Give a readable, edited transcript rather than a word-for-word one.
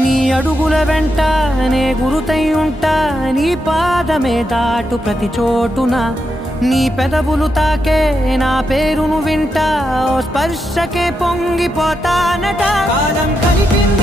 నీ అడుగుల వెంట నే గురుతై ఉంటా, నీ పాదమే దాటు ప్రతి చోటున, నీ పెదవులు తాకే నా పేరును వింటా, ఓ స్పర్శకే పొంగిపోతానట. కాలం కలిపింది